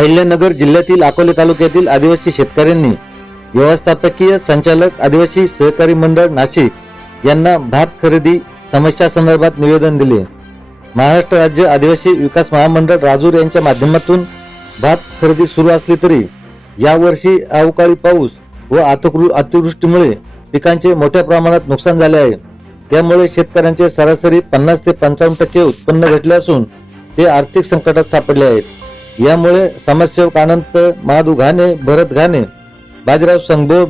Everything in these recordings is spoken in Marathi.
अहिल्यानगर जिल्ह्यातील अकोले तालुक्यातील आदिवासी शेतकऱ्यांनी व्यवस्थापकीय संचालक आदिवासी सहकारी मंडळ नाशिक यांना भात खरेदी समस्या संदर्भात निवेदन दिले। महाराष्ट्र राज्य आदिवासी विकास महामंडळ राजूर यांच्या माध्यमातून भात खरेदी सुरू असली तरी यावर्षी अवकाळी पाऊस व अतिवृष्टीमुळे पिकांचे मोठ्या प्रमाणात नुकसान झाले आहे। त्यामुळे शेतकऱ्यांचे सरासरी 50 ते 55% उत्पन्न घटले असून ते आर्थिक संकटात सापडले आहेत। यामुळे समाजसेवक अनंत महादू घाणे, भरत घाणे, बाजीराव संगबोर,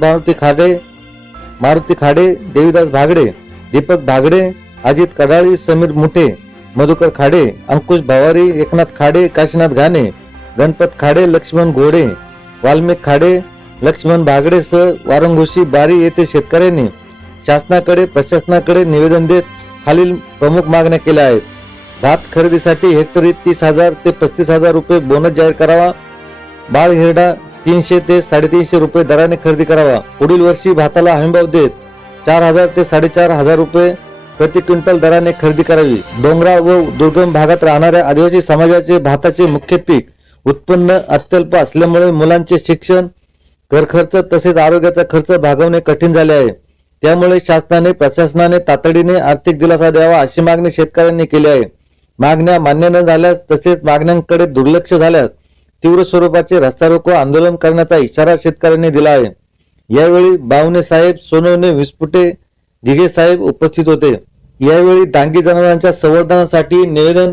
मारुती खाडे, देवीदास भागडे, दीपक भागडे, अजित कडाळी, समीर मुठे, मधुकर खाडे, अंकुश भवारी, एकनाथ खाडे, काशीनाथ घाणे, गणपत खाडे, लक्ष्मण घोडे, वाल्मिक खाडे, लक्ष्मण भागडे सह वारंगोशी बारी येथे शेतकऱ्यांनी शासनाकडे प्रशासनाकडे निवेदन देत खालील प्रमुख मागण्या केल्या आहेत। भात खरेदीसाठी हेक्टरी 30,000 ते 35,000 रुपये बोनस जाहीर करावा। बाळ हिरडा 300 ते 350 रुपये दराने खरेदी करावा। पुढील वर्षी भाताला हमीभाव देत 4,000 ते 4,500 रुपये प्रति क्विंटल दराने खरेदी करावी। डोंगराळ व दुर्गम भागात राहणाऱ्या आदिवासी समाजाचे भाताचे मुख्य पीक उत्पन्न अत्यल्प असल्यामुळे मुलांचे शिक्षण, घर खर्च तसेच आरोग्याचा खर्च भागवणे कठीण झाले आहे। त्यामुळे शासनाने प्रशासनाने तातडीने आर्थिक दिलासा द्यावा अशी मागणी शेतकऱ्यांनी केली आहे। मागण्या मान्य न झाल्यास तसेच मागण्यांकडे दुर्लक्ष झाल्यास तीव्र स्वरूपाचे रस्ता रोको आंदोलन करण्याचा इशारा शेतकऱ्यांनी दिला आहे। यावेळी बावणे साहेब, सोनवणे, विस्पुटे, घिगे साहेब उपस्थित होते। यावेळी डांगी जनावरांच्या संवर्धनासाठी निवेदन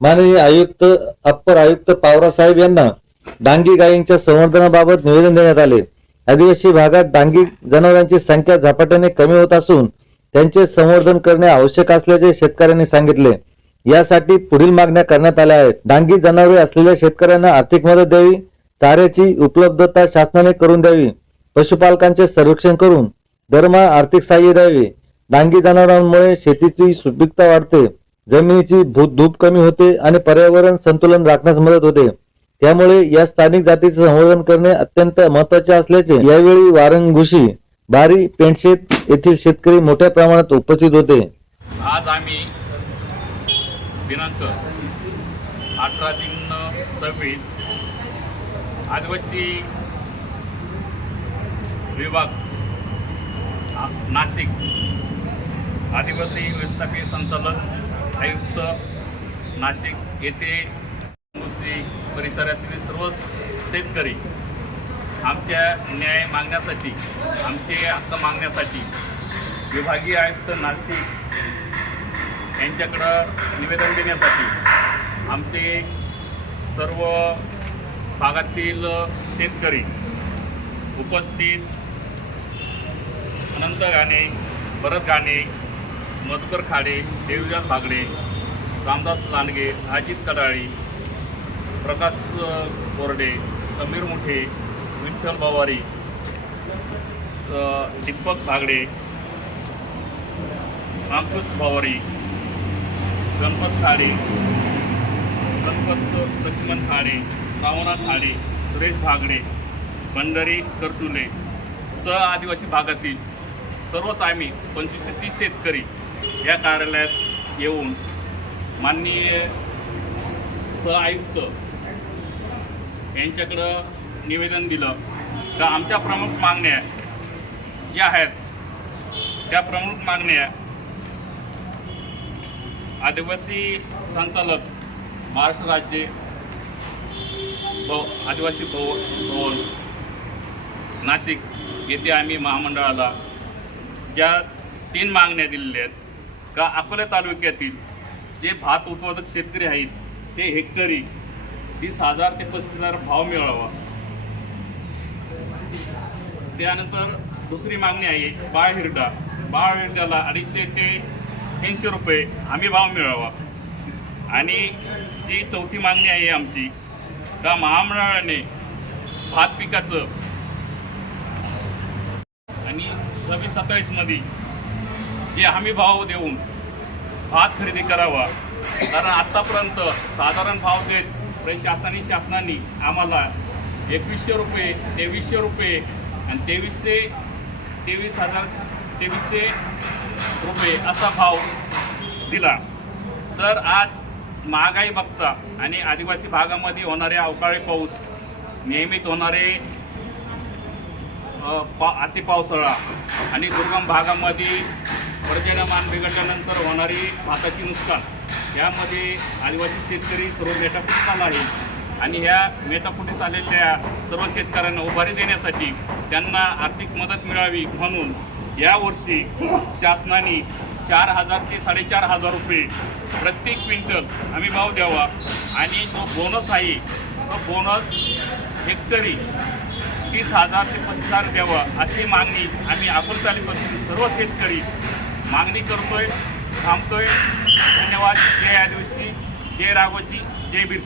माननीय आयुक्त अप्पर आयुक्त पावरा साहेब यांना डांगी गायींच्या संवर्धनाबाबत निवेदन देण्यात आले। आदिवासी भागात डांगी जनावरांची संख्या झपाट्याने कमी होत असून त्यांचे संवर्धन करणे आवश्यक असल्याचे शेतकऱ्यांनी सांगितले। यासाठी पुढील मागण्या करण्यात आल्या आहेत। डांगी जनावरे असलेल्या शेतकऱ्यांना आर्थिक मदत द्यावी, चाऱ्याची उपलब्धता शासनाने करून द्यावी, पशुपालकांचे सर्वेक्षण करून दरमहा आर्थिक सहाय्य द्यावे। डांगी जनावरांमुळे शेतीची सुपीकता वाढते, जमिनीची धूप कमी होते आणि पर्यावरण संतुलन राखण्यास मदत होते। त्यामुळे या स्थानिक जातीचे संवर्धन करणे अत्यंत महत्त्वाचे असल्याचे यावेळी वारंगुशी, बारी, पेंडशेत येथील शेतकरी मोठ्या प्रमाणात उपस्थित होते। आज आम्ही दिनांक 18/3/26 आदिवासी विभाग नाशिक आदिवासी व्यवस्थापकीय संचालक आयुक्त नाशिक येथे परिसरातील सर्व शेतकरी आमच्या न्याय मागण्यासाठी, आमचे हक्क मागण्यासाठी विभागीय आयुक्त नाशिक यांच्याकडं निवेदन देण्यासाठी आमचे सर्व भागातील शेतकरी उपस्थित अनंत घाणे, भरत घाणे, मधुकर खाडे, देवीदास भागडे, रामदास लांडगे, अजित कडाळी, प्रकाश बोर्डे, समीर मुठे, विठ्ठल भवारी, दीपक भागडे, अंकुश भवारी, गणपत खाडे, लक्ष्मण खाडे, रामनाथ खाडे, सुरेश भागडे, भंडारी करटुले सह आदिवासी भागातील सर्वच आम्ही 25 ते 30 शेतकरी या कार्यालयात येऊन माननीय सह आयुक्त यांच्याकडं निवेदन दिलं का आमच्या प्रमुख मागण्या ज्या आहेत त्या प्रमुख मागण्या आदिवासी संचालक महाराष्ट्र राज्य आदिवासी भवन नाशिक येथे आम्ही महामंडळाला ज्या 3 मागण्या दिलेल्या आहेत का अकोले तालुक्यातील जे भात उत्पादक शेतकरी आहेत ते हेक्टरी 30,000 ते 35,000 भाव मिळावा। त्यानंतर दुसरी मागणी आहे बाळ हिरड्याला 250 ते 300 रुपये हमी भाव मिळावा। आणि जी चौथी मागणी आहे आमची का महामंडळाने भात पिकाचं आणि 26-27 मध्ये जे हमी भाव देऊन भात खरेदी करावा। कारण आतापर्यंत साधारण भाव देत शासनाने आम्हाला 2100 रुपये, 2300 रुपये आणि 23,000 रुपये असा भाव दिला। तर आज महागाई बघता आणि आदिवासी भागामध्ये होणारे अवकाळी पाऊस नियमित होणारे अति पावसाळा आणि दुर्गम भागामध्ये पर्जन्यमान बिघडल्यानंतर होणारी भाताची नुकसान यामध्ये आदिवासी शेतकरी सर्व मेटाकुटीस आला आहे आणि ह्या मेटाकुटीस आलेल्या सर्व शेतकऱ्यांना उभारी देण्यासाठी त्यांना आर्थिक मदत मिळावी म्हणून यावर्षी शासनाने 4,000 ते 4,500 रुपये प्रत्येक क्विंटल हमी भाव द्यावा आणि जो बोनस आहे तो बोनस हेक्टरी 30,000 ते 35,000 द्यावा अशी मागणी आम्ही अकोला तालुक्यातील सर्व शेतकरी मागणी करतोय थांबतोय. धन्यवाद. जय आदिवासी, जय राघोजी, जय बिरसा.